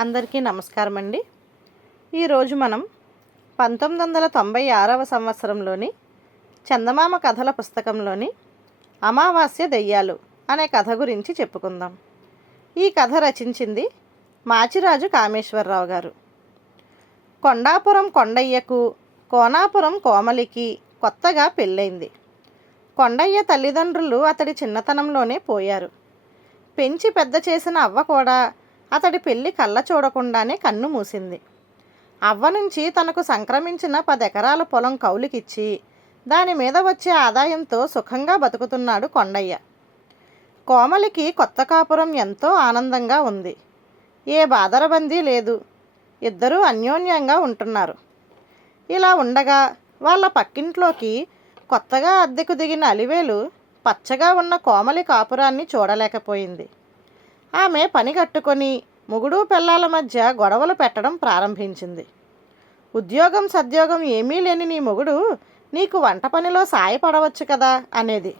అందరికీ నమస్కారం అండి. ఈరోజు మనం 1996వ సంవత్సరంలోని చందమామ కథల పుస్తకంలోని అమావాస్య దెయ్యాలు అనే కథ గురించి చెప్పుకుందాం. ఈ కథ రచించింది మాచిరాజు కామేశ్వరరావు గారు. కొండాపురం కొండయ్యకు కోనాపురం కోమలికి కొత్తగా పెళ్ళైంది. కొండయ్య తల్లిదండ్రులు అతడి చిన్నతనంలోనే పోయారు. పెంచి పెద్ద చేసిన అవ్వ కూడా అతడి పెళ్లి కళ్ళ చూడకుండానే కన్ను మూసింది. అవ్వ నుంచి తనకు సంక్రమించిన 10 ఎకరాల పొలం కౌలుకిచ్చి దాని మీద వచ్చే ఆదాయంతో సుఖంగా బతుకుతున్నాడు కొండయ్య. కోమలికి కొత్త కాపురం ఎంతో ఆనందంగా ఉంది. ఏ బాదరబందీ లేదు. ఇద్దరూ అన్యోన్యంగా ఉంటున్నారు. ఇలా ఉండగా వాళ్ళ పక్కింట్లోకి కొత్తగా అద్దెకు దిగిన అలివేలు పచ్చగా ఉన్న కోమలి కాపురాన్ని చూడలేకపోయింది. ఆమె పని కట్టుకొని మొగుడు పెళ్ళాల మధ్య గొడవలు పెట్టడం ప్రారంభించింది. ఉద్యోగం సద్యోగం ఏమీ లేని నీ మొగుడు నీకు వంట పనిలో సాయపడవచ్చు కదా అనేది.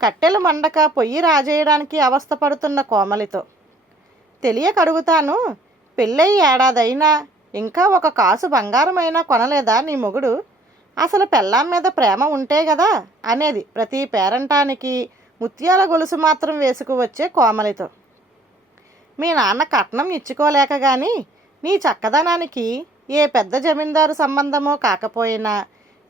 కట్టెలు మండక పొయ్యి రాజేయడానికి అవస్థపడుతున్న కోమలితో, తెలియకడుగుతాను, పెళ్ళయి ఏడాదైనా ఇంకా 1 కాసు బంగారమైనా కొనలేదా నీ మొగుడు? అసలు పెళ్ళాం మీద ప్రేమ ఉంటే కదా అనేది ప్రతి పేరంటానికి ముత్యాల గొలుసు మాత్రం వేసుకువచ్చే కోమలితో. మీ నాన్న కట్నం ఇచ్చుకోలేక కానీ నీ చక్కదనానికి ఏ పెద్ద జమీందారు సంబంధమో కాకపోయినా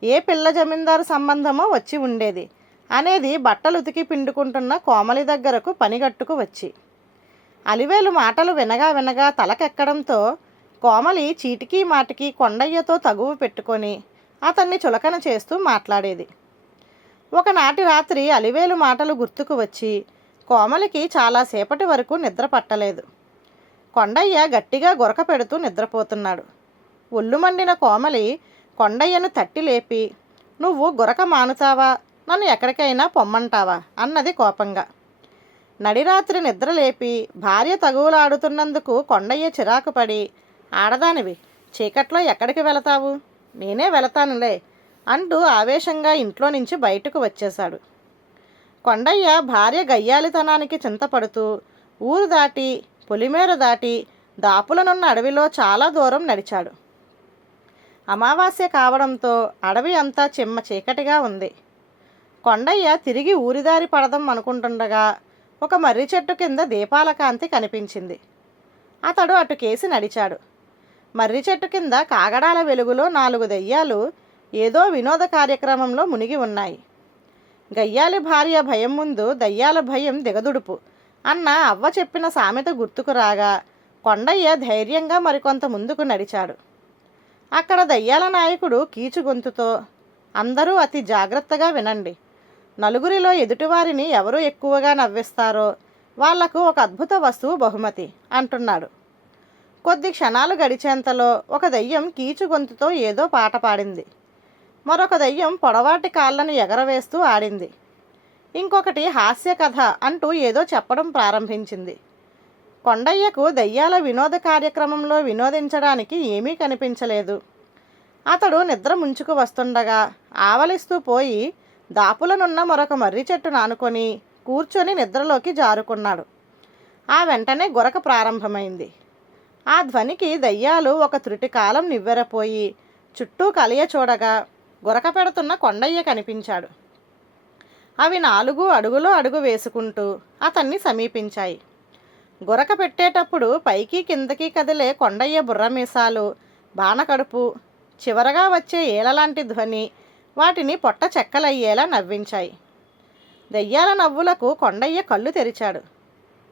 ఏ పిల్ల జమీందారు సంబంధమో వచ్చి ఉండేది అనేది బట్టలు ఉతికి పిండుకుంటున్న కోమలి దగ్గరకు పనిగట్టుకు వచ్చి. అలివేలు మాటలు వినగా వినగా తలకెక్కడంతో కోమలి చీటికి మాటికి కొండయ్యతో తగువు పెట్టుకొని అతన్ని చులకన చేస్తూ మాట్లాడేది. ఒకనాటి రాత్రి అలివేలు మాటలు గుర్తుకు వచ్చి కోమలికి చాలాసేపటి వరకు నిద్ర పట్టలేదు. కొండయ్య గట్టిగా గురక పెడుతూ నిద్రపోతున్నాడు. ఒళ్ళు మండిన కోమలి కొండయ్యను తట్టి లేపి, నువ్వు గురక మానుతావా, నన్ను ఎక్కడికైనా పొమ్మంటావా అన్నది కోపంగా. నడిరాత్రి నిద్ర లేపి భార్య తగువులాడుతున్నందుకు కొండయ్య చిరాకు పడి, ఆడదానివి, చీకట్లో ఎక్కడికి వెళతావు, నేనే వెళతానులే అంటూ ఆవేశంగా ఇంట్లో నుంచి బయటకు వచ్చేశాడు. కొండయ్య భార్య గయ్యాలితనానికి చింతపడుతూ ఊరు దాటి పొలిమేర దాటి దాపులనున్న అడవిలో చాలా దూరం నడిచాడు. అమావాస్య కావడంతో అడవి అంతా చిమ్మ చీకటిగా ఉంది. కొండయ్య తిరిగి ఊరిదారి పడదాం అనుకుంటుండగా ఒక మర్రి చెట్టు కింద దీపాల కాంతి కనిపించింది. అతడు అటుకేసి నడిచాడు. మర్రి చెట్టు కింద కాగడాల వెలుగులో 4 దెయ్యాలు ఏదో వినోద కార్యక్రమంలో మునిగి ఉన్నాయి. గయ్యాలి భార్య భయం ముందు దయ్యాల భయం దిగదుడుపు అన్న అవ్వ చెప్పిన సామెత గుర్తుకు రాగా కొండయ్య ధైర్యంగా మరికొంత ముందుకు నడిచాడు. అక్కడ దయ్యాల నాయకుడు కీచు గొంతుతో, అందరూ అతి జాగ్రత్తగా వినండి, నలుగురిలో ఎదుటివారిని ఎవరు ఎక్కువగా నవ్విస్తారో వాళ్లకు ఒక అద్భుత వస్తువు బహుమతి అంటున్నాడు. కొద్ది క్షణాలు గడిచేంతలో ఒక దయ్యం కీచు గొంతుతో ఏదో పాట పాడింది. మరొక దయ్యం పొడవాటి కాళ్ళను ఎగరవేస్తూ ఆడింది. ఇంకొకటి హాస్య కథ అంటూ ఏదో చెప్పడం ప్రారంభించింది. కొండయ్యకు దయ్యాల వినోద కార్యక్రమంలో వినోదించడానికి ఏమీ కనిపించలేదు. అతడు నిద్ర ముంచుకు వస్తుండగా ఆవలిస్తూ పోయి దాపులనున్న మరొక మర్రి చెట్టును ఆనుకొని కూర్చొని నిద్రలోకి జారుకున్నాడు. ఆ వెంటనే గురక ప్రారంభమైంది. ఆ ధ్వనికి దయ్యాలు ఒక త్రుటి కాలం నివ్వెరపోయి చుట్టూ కలియ చూడగా గురక పెడుతున్న కొండయ్య కనిపించాడు. అవి 4 అడుగులో అడుగు వేసుకుంటూ అతన్ని సమీపించాయి. గురక పెట్టేటప్పుడు పైకి కిందకి కదిలే కొండయ్య బుర్రమీసాలు, బాణకడుపు, చివరగా వచ్చే ఏలలాంటి ధ్వని వాటిని పొట్ట చెక్కలయ్యేలా నవ్వించాయి. దయ్యాల నవ్వులకు కొండయ్య కళ్ళు తెరిచాడు.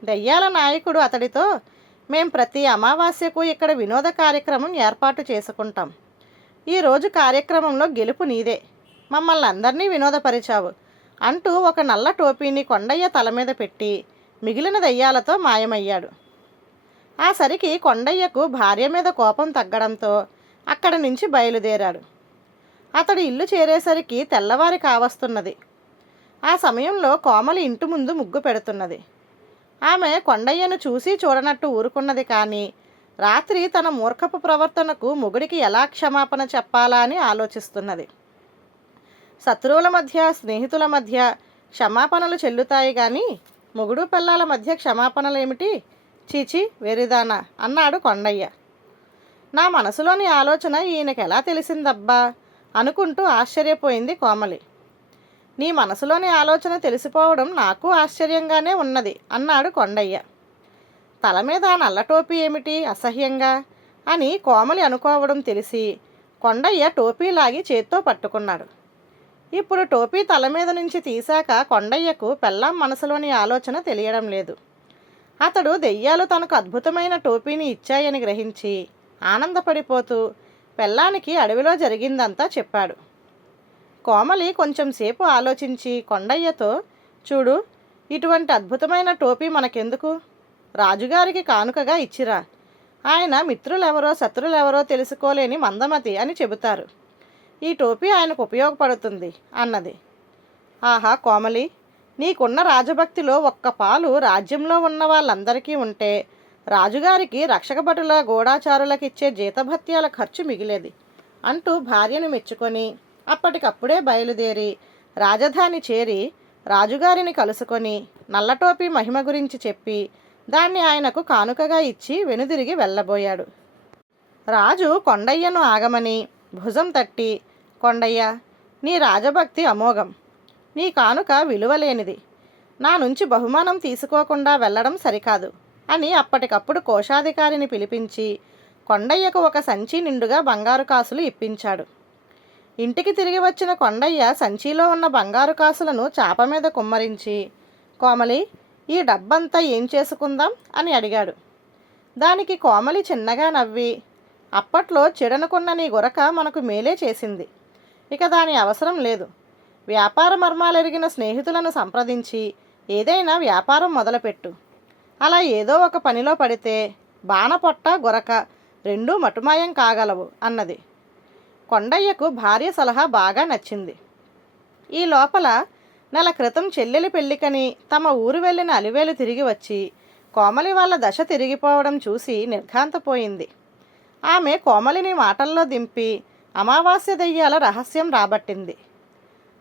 దయ్యాల నాయకుడు అతడితో, మేం ప్రతి అమావాస్యకు ఇక్కడ వినోద కార్యక్రమం ఏర్పాటు చేసుకుంటాం. ఈరోజు కార్యక్రమంలో గెలుపు నీదే, మమ్మల్ని అందరినీ వినోదపరిచావు అంటూ ఒక నల్ల టోపీని కొండయ్య తల మీద పెట్టి మిగిలిన దయ్యాలతో మాయమయ్యాడు. ఆ సరికి కొండయ్యకు భార్య మీద కోపం తగ్గడంతో అక్కడి నుంచి బయలుదేరాడు. అతడు ఇల్లు చేరేసరికి తెల్లవారి కావస్తున్నది. ఆ సమయంలో కోమలి ఇంటి ముందు ముగ్గు పెడుతున్నది. ఆమె కొండయ్యను చూసి చూడనట్టు ఊరుకున్నది. కానీ రాత్రి తన మూర్ఖపు ప్రవర్తనకు మొగుడికి ఎలా క్షమాపణ చెప్పాలా అని ఆలోచిస్తున్నది. శత్రువుల మధ్య స్నేహితుల మధ్య క్షమాపణలు చెల్లుతాయి కానీ మొగుడు పిల్లల మధ్య క్షమాపణలేమిటి? చీచి వెరిదానా అన్నాడు కొండయ్య. నా మనసులోని ఆలోచన ఈయనకి ఎలా తెలిసిందబ్బా అనుకుంటూ ఆశ్చర్యపోయింది కోమలి. నీ మనసులోని ఆలోచన తెలిసిపోవడం నాకు ఆశ్చర్యంగానే ఉన్నది అన్నాడు కొండయ్య. తల మీద నల్ల టోపీ ఏమిటి అసహ్యంగా అని కోమలి అనుకోవడం తెలిసి కొండయ్య టోపీ లాగి చేత్తో పట్టుకున్నాడు. ఇప్పుడు టోపీ తల మీద నుంచి తీశాక కొండయ్యకు పెళ్ళాం మనసులోని ఆలోచన తెలియడం లేదు. అతడు దెయ్యాలు తనకు అద్భుతమైన టోపీని ఇచ్చాయని గ్రహించి ఆనందపడిపోతూ పెళ్ళానికి అడవిలో జరిగిందంతా చెప్పాడు. కోమలి కొంచెం సేపు ఆలోచించి కొండయ్యతో, చూడు, ఇటువంటి అద్భుతమైన టోపీ మనకెందుకు, రాజుగారికి కానుకగా ఇచ్చిరా. ఆయన మిత్రులెవరో శత్రులెవరో తెలుసుకోలేని మందమతి అని చెబుతారు. ఈ టోపీ ఆయనకు ఉపయోగపడుతుంది అన్నది. ఆహా కోమలి, నీకున్న రాజభక్తిలో ఒక్క పాలు రాజ్యంలో ఉన్న వాళ్ళందరికీ ఉంటే రాజుగారికి రక్షకభటుల గూఢాచారులకిచ్చే జీతభత్యాల ఖర్చు మిగిలేది అంటూ భార్యను మెచ్చుకొని అప్పటికప్పుడే బయలుదేరి రాజధాని చేరి రాజుగారిని కలుసుకొని నల్లటోపీ మహిమ గురించి చెప్పి దాన్ని ఆయనకు కానుకగా ఇచ్చి వెనుదిరిగి వెళ్ళబోయాడు. రాజు కొండయ్యను ఆగమని భుజం తట్టి, కొండయ్య, నీ రాజభక్తి అమోఘం, నీ కానుక విలువలేనిది, నా నుంచి బహుమానం తీసుకోకుండా వెళ్ళడం సరికాదు అని అప్పటికప్పుడు కోశాధికారిని పిలిపించి కొండయ్యకు ఒక సంచి నిండుగా బంగారు కాసులు ఇప్పించాడు. ఇంటికి తిరిగి వచ్చిన కొండయ్య సంచిలో ఉన్న బంగారు కాసులను చాప మీద కుమ్మరించి, కోమలి, ఈ డబ్బంతా ఏం చేసుకుందాం అని అడిగాడు. దానికి కోమలి చిన్నగా నవ్వి, అప్పట్లో చెడనుకున్న నీ గురక మనకు మేలే చేసింది, ఇక దాని అవసరం లేదు. వ్యాపార మర్మాలెరిగిన స్నేహితులను సంప్రదించి ఏదైనా వ్యాపారం మొదలుపెట్టు. అలా ఏదో ఒక పనిలో పడితే బాణపొట్ట గురక రెండూ మటుమాయం కాగలవు అన్నది. కొండయ్యకు భార్య సలహా బాగా నచ్చింది. ఈ లోపల నెల క్రితం చెల్లెలి పెళ్ళికని తమ ఊరు వెళ్ళిన అలివేలు తిరిగి వచ్చి కోమలి వాళ్ళ దశ తిరిగిపోవడం చూసి నిర్ఘాంతపోయింది. ఆమె కోమలిని మాటల్లో దింపి అమావాస్య దెయ్యాల రహస్యం రాబట్టింది.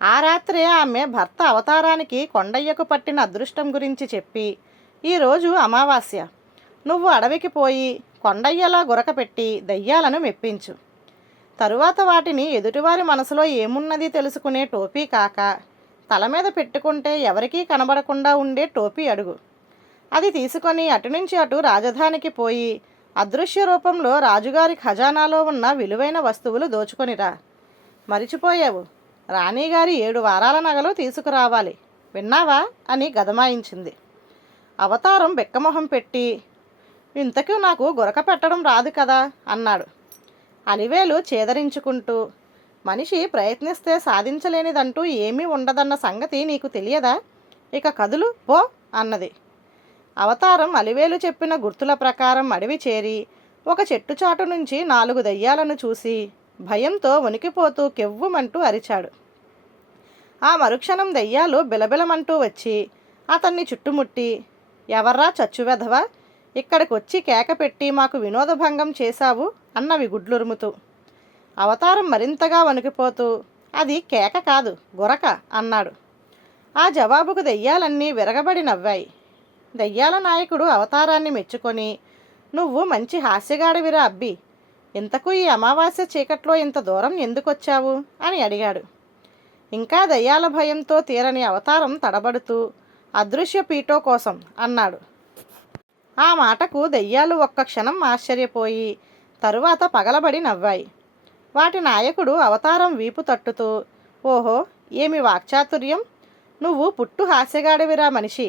ఆ రాత్రే ఆమె భర్త అవతారానికి కొండయ్యకు పట్టిన అదృష్టం గురించి చెప్పి, ఈరోజు అమావాస్య, నువ్వు అడవికి పోయి కొండయ్యలా గురకపెట్టి దెయ్యాలను మెప్పించు. తరువాత వాటిని ఎదుటివారి మనసులో ఏమున్నది తెలుసుకునే టోపీ కాక తల మీద పెట్టుకుంటే ఎవరికీ కనబడకుండా ఉండే టోపీ అడుగు. అది తీసుకొని అటు నుంచి అటు రాజధానికి పోయి అదృశ్య రూపంలో రాజుగారి ఖజానాలో ఉన్న విలువైన వస్తువులు దోచుకొనిరా. మరిచిపోయావు, రాణిగారి 7 వారాల నగలు తీసుకురావాలి, విన్నావా అని గదమాయించింది. అవతారం బెక్కమొహం పెట్టి, ఇంతకీ నాకు గురక పెట్టడం రాదు కదా అన్నాడు. అలివేలు చేదరించుకుంటూ, మనిషి ప్రయత్నిస్తే సాధించలేనిదంటూ ఏమీ ఉండదన్న సంగతి నీకు తెలియదా, ఇక కదులు పో అన్నది. అవతారం అలివేలు చెప్పిన గుర్తుల ప్రకారం అడవి చేరి ఒక చెట్టు చాటు నుంచి 4 దెయ్యాలను చూసి భయంతో వణికిపోతూ కెవ్వుమంటూ అరిచాడు. ఆ మరుక్షణం దెయ్యాలు బిలబిలమంటూ వచ్చి అతన్ని చుట్టుముట్టి, ఎవర్రా చచ్చువెధవా, ఇక్కడికి వచ్చి కేక పెట్టి మాకు వినోదభంగం చేశావు అన్నవి గుడ్లురుముతూ. అవతారం మరింతగా వణికిపోతూ, అది కేక కాదు గురక అన్నాడు. ఆ జవాబుకు దెయ్యాలన్నీ విరగబడి నవ్వాయి. దెయ్యాల నాయకుడు అవతారాన్ని మెచ్చుకొని, నువ్వు మంచి హాస్యగాడివిరా అబ్బి, ఇంతకు ఈ అమావాస్య చీకట్లో ఇంత దూరం ఎందుకొచ్చావు అని అడిగాడు. ఇంకా దెయ్యాల భయంతో తీరని అవతారం తడబడుతూ, అదృశ్య పీటో కోసం అన్నాడు. ఆ మాటకు దెయ్యాలు ఒక్క క్షణం ఆశ్చర్యపోయి తరువాత పగలబడి నవ్వాయి. వాటి నాయకుడు అవతారం వీపు తట్టుతూ, ఓహో, ఏమి వాక్చాతుర్యం, నువ్వు పుట్టు హాస్యగాడివిరా మనిషి,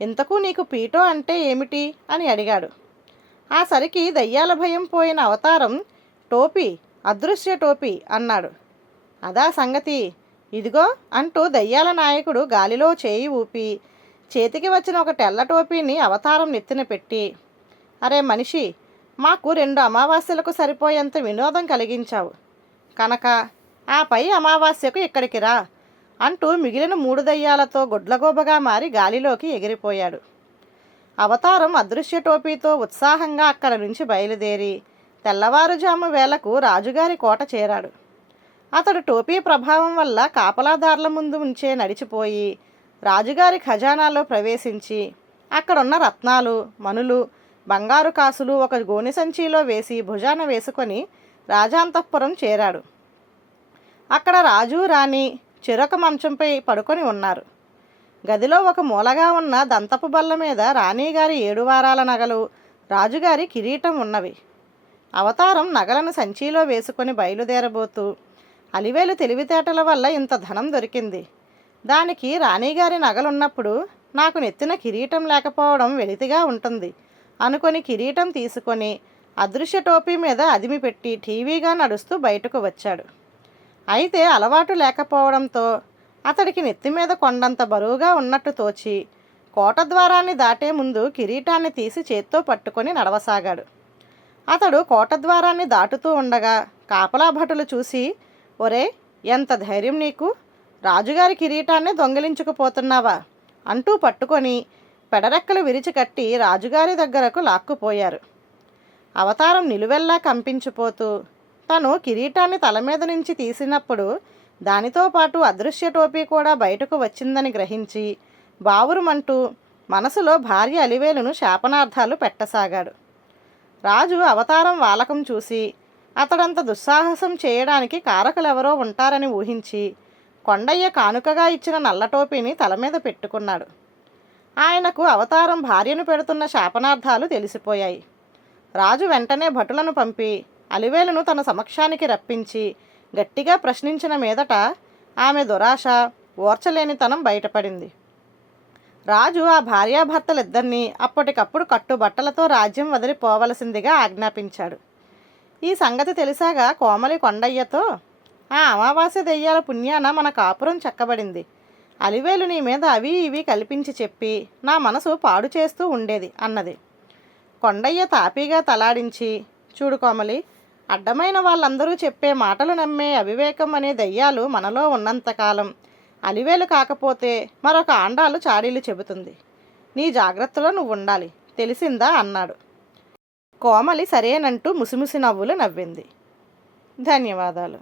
ఇంతకు నీకు పీటో అంటే ఏమిటి అని అడిగాడు. ఆ సరికి దయ్యాల భయం పోయిన అవతారం, టోపీ, అదృశ్య టోపీ అన్నాడు. అదా సంగతి, ఇదిగో అంటూ దయ్యాల నాయకుడు గాలిలో చేయి ఊపి చేతికి వచ్చిన ఒక తెల్ల టోపీని అవతారం నెత్తిన పెట్టి, అరే మనిషి, మాకు 2 అమావాస్యలకు సరిపోయేంత వినోదం కలిగించావు కనుక ఆ పై అమావాస్యకు ఇక్కడికి రా అంటూ మిగిలిన 3 దయ్యాలతో గుడ్లగోబగా మారి గాలిలోకి ఎగిరిపోయాడు. అవతారం అదృశ్య టోపీతో ఉత్సాహంగా అక్కడి నుంచి బయలుదేరి తెల్లవారుజాము వేళకు రాజుగారి కోట చేరాడు. అతడు టోపీ ప్రభావం వల్ల కాపలాదారుల ముందు ఉంచే నడిచిపోయి రాజుగారి ఖజానాలో ప్రవేశించి అక్కడున్న రత్నాలు, మనులు, బంగారు కాసులు ఒక గోనె సంచిలో వేసి భుజాన వేసుకొని రాజాంతఃపురం చేరాడు. అక్కడ రాజు రాణి చెరొక మంచంపై పడుకొని ఉన్నారు. గదిలో ఒక మూలగా ఉన్న దంతపు బల్ల మీద రాణిగారి 7 వారాల నగలు, రాజుగారి కిరీటం ఉన్నవి. అవతారం నగలను సంచిలో వేసుకొని బయలుదేరబోతూ, అలివేలు తెలివితేటల వల్ల ఇంత ధనం దొరికింది, దానికి రాణిగారి నగలున్నప్పుడు నాకు నెత్తిన కిరీటం లేకపోవడం వెలితిగా ఉంటుంది అనుకొని కిరీటం తీసుకొని అదృశ్య టోపీ మీద అదిమి పెట్టి టీవీగా నడుస్తూ బయటకు వచ్చాడు. అయితే అలవాటు లేకపోవడంతో అతడికి నెత్తి మీద కొండంత బరువుగా ఉన్నట్టు తోచి కోట ద్వారాన్ని దాటే ముందు కిరీటాన్ని తీసి చేత్తో పట్టుకొని నడవసాగాడు. అతడు కోట ద్వారాన్ని దాటుతూ ఉండగా కాపలా భటులు చూసి, ఒరే, ఎంత ధైర్యం నీకు, రాజుగారి కిరీటాన్ని దొంగిలించుకుపోతున్నావా అంటూ పట్టుకొని పెడరెక్కలు విరిచికట్టి రాజుగారి దగ్గరకు లాక్కుపోయారు. అవతారం నిలువెల్లా కంపించిపోతూ తను కిరీటాన్ని తల మీద నుంచి తీసినప్పుడు దానితో పాటు అదృశ్య టోపీ కూడా బయటకు వచ్చిందని గ్రహించి బావురుమంటూ మనసులో భార్య అలివేలును శాపనార్థాలు పెట్టసాగాడు. రాజు అవతారం వాలకం చూసి అతడంత దుస్సాహసం చేయడానికి కారకులెవరో ఉంటారని ఊహించి కొండయ్య కానుకగా ఇచ్చిన నల్ల టోపీని తల మీద పెట్టుకున్నాడు. ఆయనకు అవతారం భార్యను పెడుతున్న శాపనార్థాలు తెలిసిపోయాయి. రాజు వెంటనే భటులను పంపి అలివేలును తన సమక్షానికి రప్పించి గట్టిగా ప్రశ్నించిన మీదట ఆమె దురాశ, ఓర్చలేనితనం బయటపడింది. రాజు ఆ భార్యాభర్తలిద్దరినీ అప్పటికప్పుడు కట్టుబట్టలతో రాజ్యం వదిలిపోవలసిందిగా ఆజ్ఞాపించాడు. ఈ సంగతి తెలిసాగా కోమలి కొండయ్యతో, ఆ అమావాస్య దెయ్యాల పుణ్యాన మన కాపురం చక్కబడింది. అలివేలు నీ మీద అవి ఇవి కల్పించి చెప్పి నా మనసు పాడు చేస్తూ ఉండేది అన్నది. కొండయ్య తాపీగా తలాడించి, చూడు కోమలి, అడ్డమైన వాళ్ళందరూ చెప్పే మాటలు నమ్మే అవివేకం అనే దయ్యాలు మనలో ఉన్నంతకాలం అలివేలు కాకపోతే మరొక ఆండాలు చాడీలు చెబుతుంది. నీ జాగ్రత్తలో నువ్వు ఉండాలి, తెలిసిందా అన్నాడు. కోమలి సరేనంటూ ముసిముసి నవ్వులు నవ్వింది. ధన్యవాదాలు.